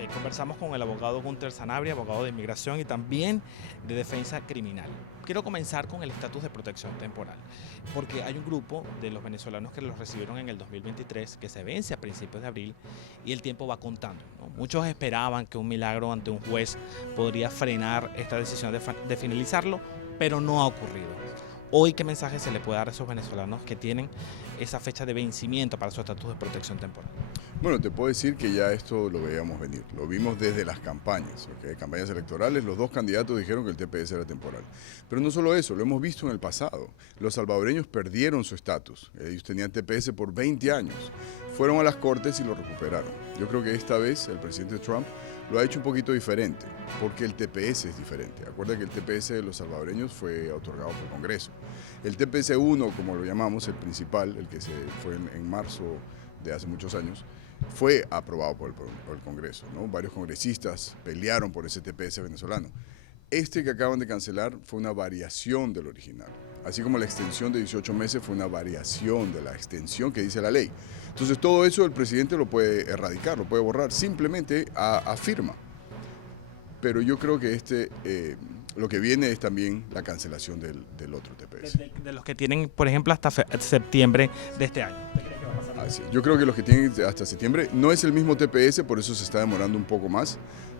Ok, conversamos con el abogado Gunter Sanabria, abogado de inmigración y también de defensa criminal. Quiero comenzar con el estatus de protección temporal, porque hay un grupo de los venezolanos que los recibieron en el 2023 que se vence a principios de abril y el tiempo va contando, ¿no? Muchos esperaban que un milagro ante un juez podría frenar esta decisión de finalizarlo, pero no ha ocurrido. Hoy, ¿qué mensaje se le puede dar a esos venezolanos que tienen esa fecha de vencimiento para su estatus de protección temporal? Bueno, te puedo decir que ya esto lo veíamos venir, lo vimos desde las campañas, ¿ok? Campañas electorales, los dos candidatos dijeron que el TPS era temporal. Pero no solo eso, lo hemos visto en el pasado. Los salvadoreños perdieron su estatus, ellos tenían TPS por 20 años, fueron a las cortes y lo recuperaron. Yo creo que esta vez el presidente Trump lo ha hecho un poquito diferente, porque el TPS es diferente. Acuerda que el TPS de los salvadoreños fue otorgado por el Congreso. El TPS 1, como lo llamamos, el principal, el que se fue en marzo de hace muchos años, fue aprobado por el Congreso, ¿no? Varios congresistas pelearon por ese TPS venezolano. Este que acaban de cancelar fue una variación del original, así como la extensión de 18 meses fue una variación de la extensión que dice la ley. Entonces todo eso el presidente lo puede erradicar, lo puede borrar, simplemente afirma. Pero yo creo que lo que viene es también la cancelación del otro TPS. De los que tienen, por ejemplo, hasta septiembre de este año. Así. Yo creo que los que tienen hasta septiembre no es el mismo TPS, por eso se está demorando un poco más,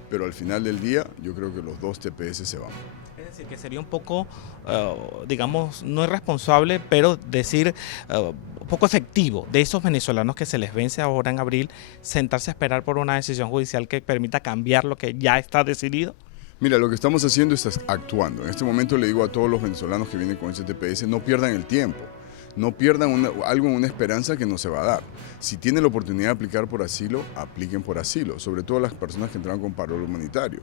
pero al final del día yo creo que los dos TPS se van. Es decir, que sería un poco, digamos, no irresponsable, pero decir un poco efectivo de esos venezolanos que se les vence ahora en abril, sentarse a esperar por una decisión judicial que permita cambiar lo que ya está decidido. Mira, lo que estamos haciendo es actuando. En este momento le digo a todos los venezolanos que vienen con ese TPS, no pierdan el tiempo. No pierdan una esperanza que no se va a dar. Si tienen la oportunidad de aplicar por asilo, apliquen por asilo, sobre todo las personas que entraron con parol humanitario.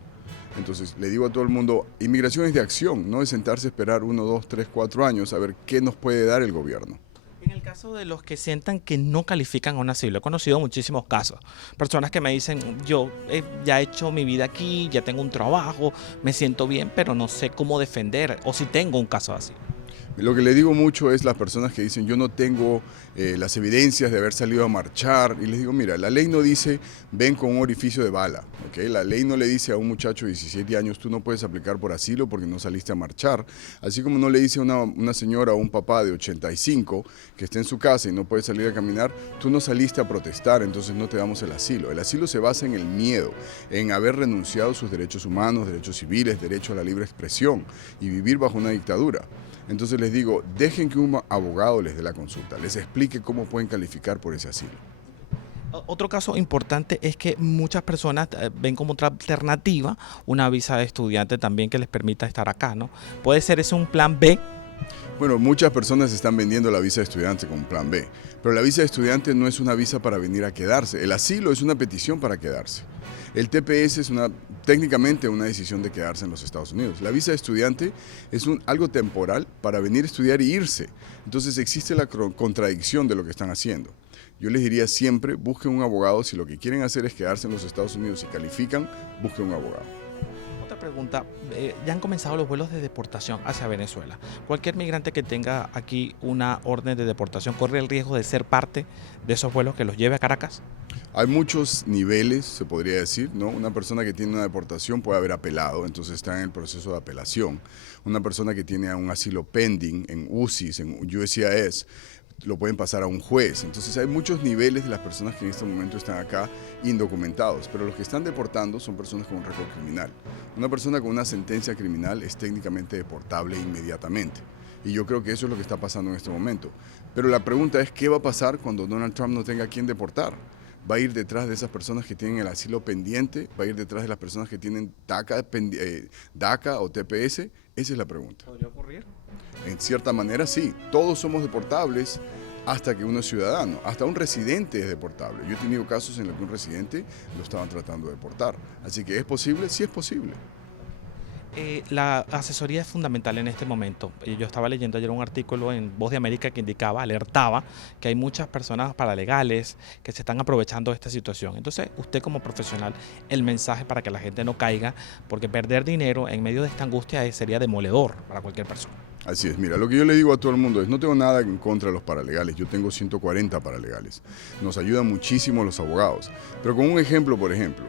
Entonces, le digo a todo el mundo, inmigración es de acción, no es sentarse a esperar 1, 2, 3, 4 años a ver qué nos puede dar el gobierno. En el caso de los que sientan que no califican a un asilo, he conocido muchísimos casos. Personas que me dicen, yo ya he hecho mi vida aquí, ya tengo un trabajo, me siento bien, pero no sé cómo defender o si tengo un caso así. Lo que le digo mucho es las personas que dicen yo no tengo las evidencias de haber salido a marchar y les digo mira, la ley no dice ven con un orificio de bala, ¿okay? La ley no le dice a un muchacho de 17 años tú no puedes aplicar por asilo porque no saliste a marchar, así como no le dice a una señora o un papá de 85 que está en su casa y no puede salir a caminar, tú no saliste a protestar, entonces no te damos el asilo. El asilo se basa en el miedo, en haber renunciado a sus derechos humanos, derechos civiles, derecho a la libre expresión y vivir bajo una dictadura. Entonces les digo, dejen que un abogado les dé la consulta, les explique cómo pueden calificar por ese asilo. Otro caso importante es que muchas personas ven como otra alternativa una visa de estudiante también que les permita estar acá, ¿no? ¿Puede ser ese un plan B? Bueno, muchas personas están vendiendo la visa de estudiante como plan B, pero la visa de estudiante no es una visa para venir a quedarse, el asilo es una petición para quedarse. El TPS es técnicamente una decisión de quedarse en los Estados Unidos. La visa de estudiante es algo temporal para venir a estudiar y irse. Entonces existe la contradicción de lo que están haciendo. Yo les diría siempre, busquen un abogado, si lo que quieren hacer es quedarse en los Estados Unidos y califican, busquen un abogado. Otra pregunta, ya han comenzado los vuelos de deportación hacia Venezuela. Cualquier migrante que tenga aquí una orden de deportación corre el riesgo de ser parte de esos vuelos que los lleve a Caracas. Hay muchos niveles, se podría decir, ¿no? Una persona que tiene una deportación puede haber apelado, entonces está en el proceso de apelación. Una persona que tiene un asilo pending en UCIS, en USCIS, lo pueden pasar a un juez. Entonces hay muchos niveles de las personas que en este momento están acá indocumentados, pero los que están deportando son personas con un récord criminal. Una persona con una sentencia criminal es técnicamente deportable inmediatamente. Y yo creo que eso es lo que está pasando en este momento. Pero la pregunta es, ¿qué va a pasar cuando Donald Trump no tenga a quién deportar? ¿Va a ir detrás de esas personas que tienen el asilo pendiente? ¿Va a ir detrás de las personas que tienen DACA o TPS? Esa es la pregunta. ¿Podría ocurrir? En cierta manera sí, todos somos deportables hasta que uno es ciudadano, hasta un residente es deportable. Yo he tenido casos en los que un residente lo estaban tratando de deportar, así que ¿es posible? Sí es posible. La asesoría es fundamental en este momento. Yo estaba leyendo ayer un artículo en Voz de América que indicaba, alertaba que hay muchas personas paralegales que se están aprovechando de esta situación. Entonces, usted como profesional, el mensaje para que la gente no caiga, porque perder dinero en medio de esta angustia sería demoledor para cualquier persona. Así es, mira, lo que yo le digo a todo el mundo es, no tengo nada en contra de los paralegales, yo tengo 140 paralegales. Nos ayudan muchísimo los abogados. Pero con un ejemplo, por ejemplo,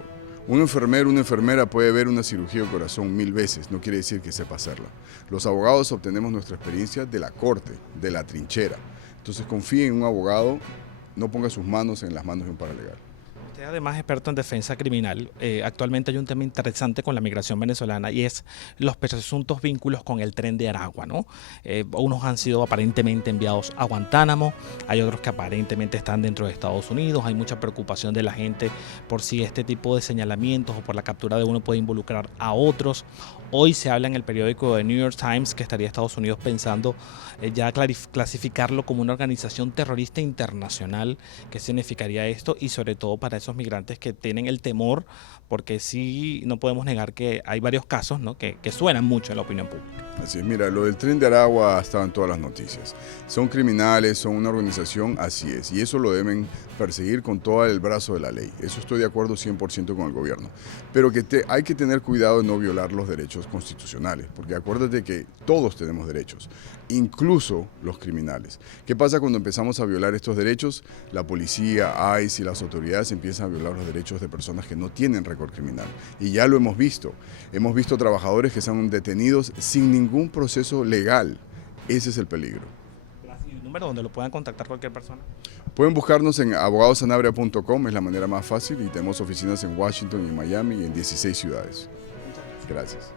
Un enfermero, una enfermera puede ver una cirugía de corazón 1000 veces, no quiere decir que sepa hacerla. Los abogados obtenemos nuestra experiencia de la corte, de la trinchera. Entonces confíe en un abogado, no ponga sus manos en las manos de un paralegal. Usted además es experto en defensa criminal. Actualmente hay un tema interesante con la migración venezolana y es los presuntos vínculos con el Tren de Aragua, ¿no? Unos han sido aparentemente enviados a Guantánamo, hay otros que aparentemente están dentro de Estados Unidos, hay mucha preocupación de la gente por si este tipo de señalamientos o por la captura de uno puede involucrar a otros. Hoy se habla en el periódico de New York Times que estaría Estados Unidos pensando ya clasificarlo como una organización terrorista internacional. ¿Qué significaría esto? Y sobre todo para esos migrantes que tienen el temor, porque sí no podemos negar que hay varios casos, ¿no?, que suenan mucho en la opinión pública. Así es, mira, lo del Tren de Aragua ha estado en todas las noticias. Son criminales, son una organización, así es, y eso lo deben perseguir con todo el brazo de la ley. Eso estoy de acuerdo 100% con el gobierno. Pero hay que tener cuidado de no violar los derechos constitucionales, porque acuérdate que todos tenemos derechos, incluso los criminales. ¿Qué pasa cuando empezamos a violar estos derechos? La policía, ICE y las autoridades empiezan a violar los derechos de personas que no tienen récord criminal. Y ya lo hemos visto. Hemos visto trabajadores que son detenidos sin ningún proceso legal. Ese es el peligro. ¿Y el número donde lo puedan contactar cualquier persona? Pueden buscarnos en abogadosanabria.com, es la manera más fácil, y tenemos oficinas en Washington y en Miami y en 16 ciudades. Gracias.